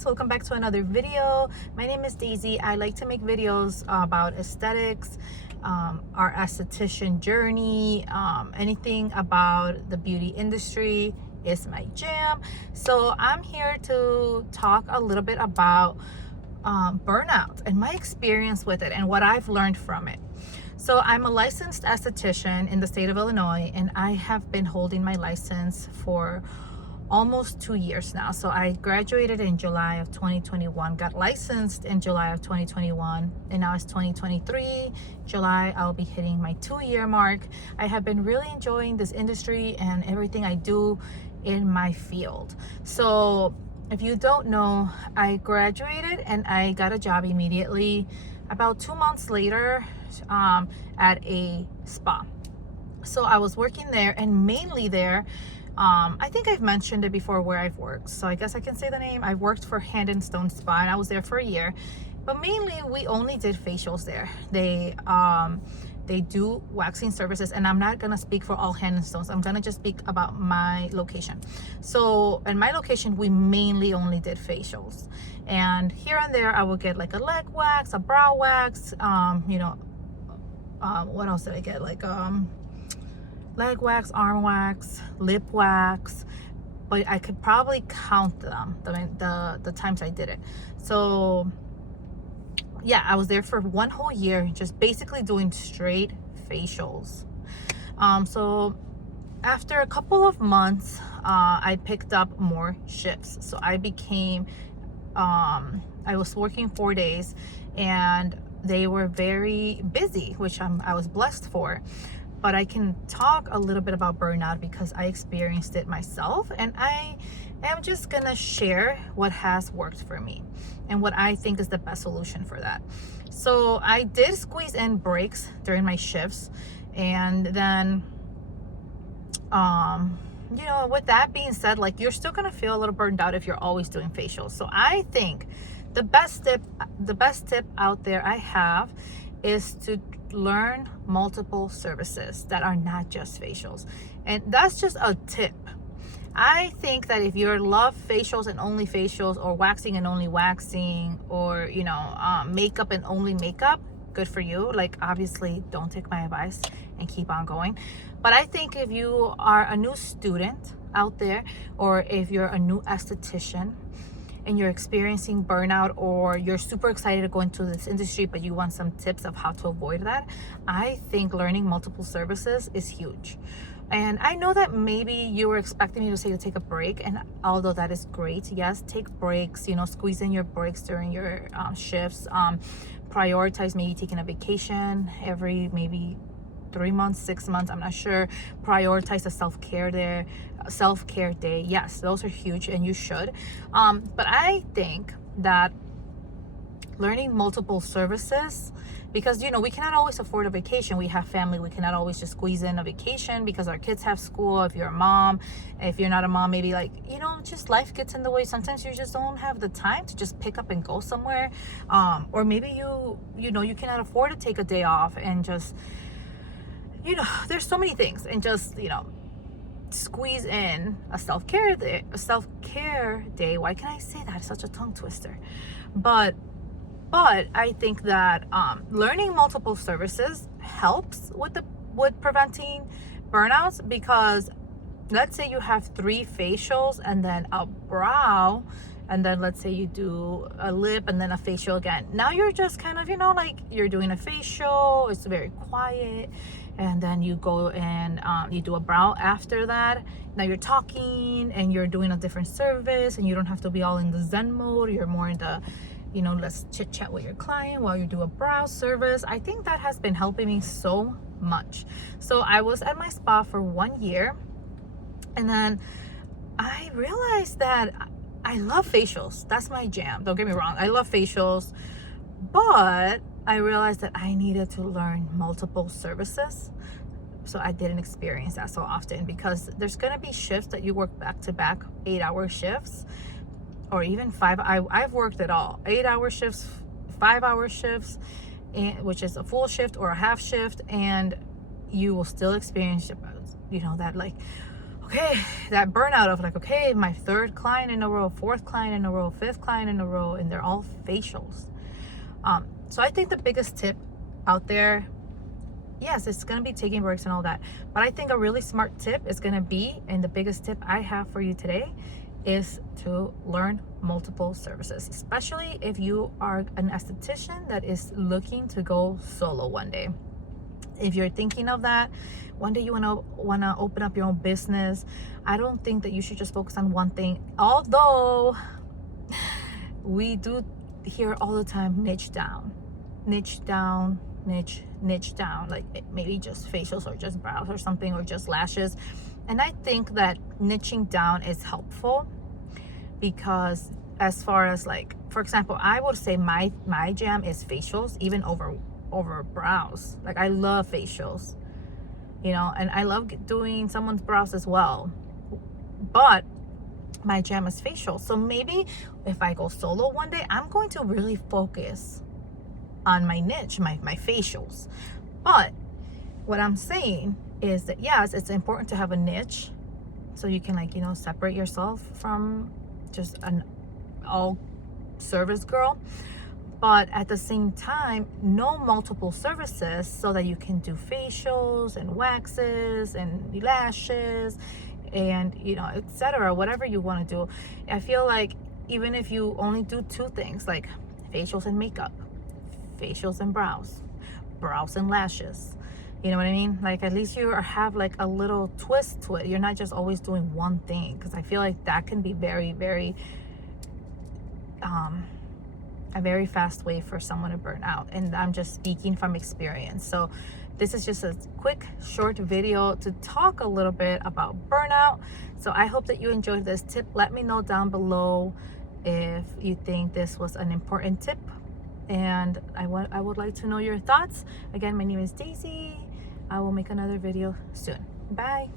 guys, welcome back to another video. My name is Daisy. I like to make videos about aesthetics, our esthetician journey, anything about the beauty industry is my jam. So I'm here to talk a little bit about burnout and my experience with it and what I've learned from it. So I'm a licensed esthetician in the state of Illinois, and I have been holding my license for almost 2 years now. So I graduated in July of 2021, got licensed in July of 2021, and now it's 2023. July, I'll be hitting my 2-year mark. I have been really enjoying this industry and everything I do in my field. So if you don't know, I graduated and I got a job immediately. About 2 months later, at a spa. So I was working there, and mainly there, I think I've mentioned it before where I've worked, so I guess I can say the name. I worked for Hand and Stone Spa, and I was there for a year, but mainly we only did facials there. They do waxing services, and I'm not gonna speak for all Hand and Stones. I'm gonna just speak about my location. So in my location, we mainly only did facials, and here and there I would get like a leg wax, a brow wax, what else did I get? Like leg wax, arm wax, lip wax, but I could probably count them, the times I did it. So yeah, I was there for 1 whole year, just basically doing straight facials. So after a couple of months, I picked up more shifts. So I became, I was working 4 days, and they were very busy, which I was blessed for. But I can talk a little bit about burnout because I experienced it myself, and I am just gonna share what has worked for me and what I think is the best solution for that. So I did squeeze in breaks during my shifts, and then with that being said, like, you're still gonna feel a little burned out if you're always doing facials. So I think the best tip out there I have is to learn multiple services that are not just facials. And that's just a tip. I think that if you love facials and only facials, or waxing and only waxing, or makeup and only makeup, good for you. Like, obviously don't take my advice and keep on going. But I think if you are a new student out there, or if you're a new esthetician and you're experiencing burnout, or you're super excited to go into this industry but you want some tips of how to avoid that, I think learning multiple services is huge. And I know that maybe you were expecting me to say to take a break, and although that is great, yes, take breaks, squeeze in your breaks during your shifts. Prioritize maybe taking a vacation every maybe 3 months, 6 months, I'm not sure. Prioritize a self-care day. Yes, those are huge, and you should. But I think that learning multiple services, because we cannot always afford a vacation. We have family. We cannot always just squeeze in a vacation because our kids have school. If you're a mom, if you're not a mom, maybe just life gets in the way. Sometimes you just don't have the time to just pick up and go somewhere, or maybe you cannot afford to take a day off and just there's so many things, and just squeeze in a self-care day. Why can I say that? It's such a tongue twister. But I think that learning multiple services helps with preventing burnouts, because let's say you have 3 facials and then a brow, and then let's say you do a lip and then a facial again. Now you're just kind of like you're doing a facial, it's very quiet, and then you go and you do a brow after that. Now you're talking and you're doing a different service, and you don't have to be all in the Zen mode. You're more in the let's chit chat with your client while you do a brow service. I think that has been helping me so much. So I was at my spa for 1 year, and then I realized that I love facials. That's my jam. Don't get me wrong. I love facials, but I realized that I needed to learn multiple services. So I didn't experience that so often, because there's going to be shifts that you work back to back, 8-hour shifts, or even 5. I've worked it all, 8-hour shifts, 5-hour shifts, which is a full shift or a half shift, and you will still experience that, like, okay, that burnout of like, okay, my third client in a row, fourth client in a row, fifth client in a row, and they're all facials. So I think the biggest tip out there, yes, it's going to be taking breaks and all that, but I think a really smart tip is going to be, and the biggest tip I have for you today, is to learn multiple services, especially if you are an esthetician that is looking to go solo one day. If you're thinking of that, one day you want to open up your own business, I don't think that you should just focus on one thing. Although we do hear all the time, niche down, niche down, niche down, like maybe just facials or just brows or something, or just lashes. And I think that niching down is helpful, because as far as like, for example, I would say my jam is facials, even over brows. Like I love facials, you know, and I love doing someone's brows as well, but my jam is facial. So maybe if I go solo one day, I'm going to really focus on my niche, my facials. But what I'm saying is that yes, it's important to have a niche, so you can, like, you know, separate yourself from just an all service girl. But at the same time, know multiple services so that you can do facials and waxes and lashes and, you know, etc., whatever you want to do. I feel like even if you only do two things, like facials and makeup, facials and brows and lashes, you know what I mean? Like at least you have like a little twist to it. You're not just always doing one thing, because I feel like that can be very, very a very fast way for someone to burn out. And I'm just speaking from experience. So this is just a quick short video to talk a little bit about burnout. So I hope that you enjoyed this tip. Let me know down below if you think this was an important tip, and I would like to know your thoughts. Again, my name is Daisy. I will make another video soon. Bye.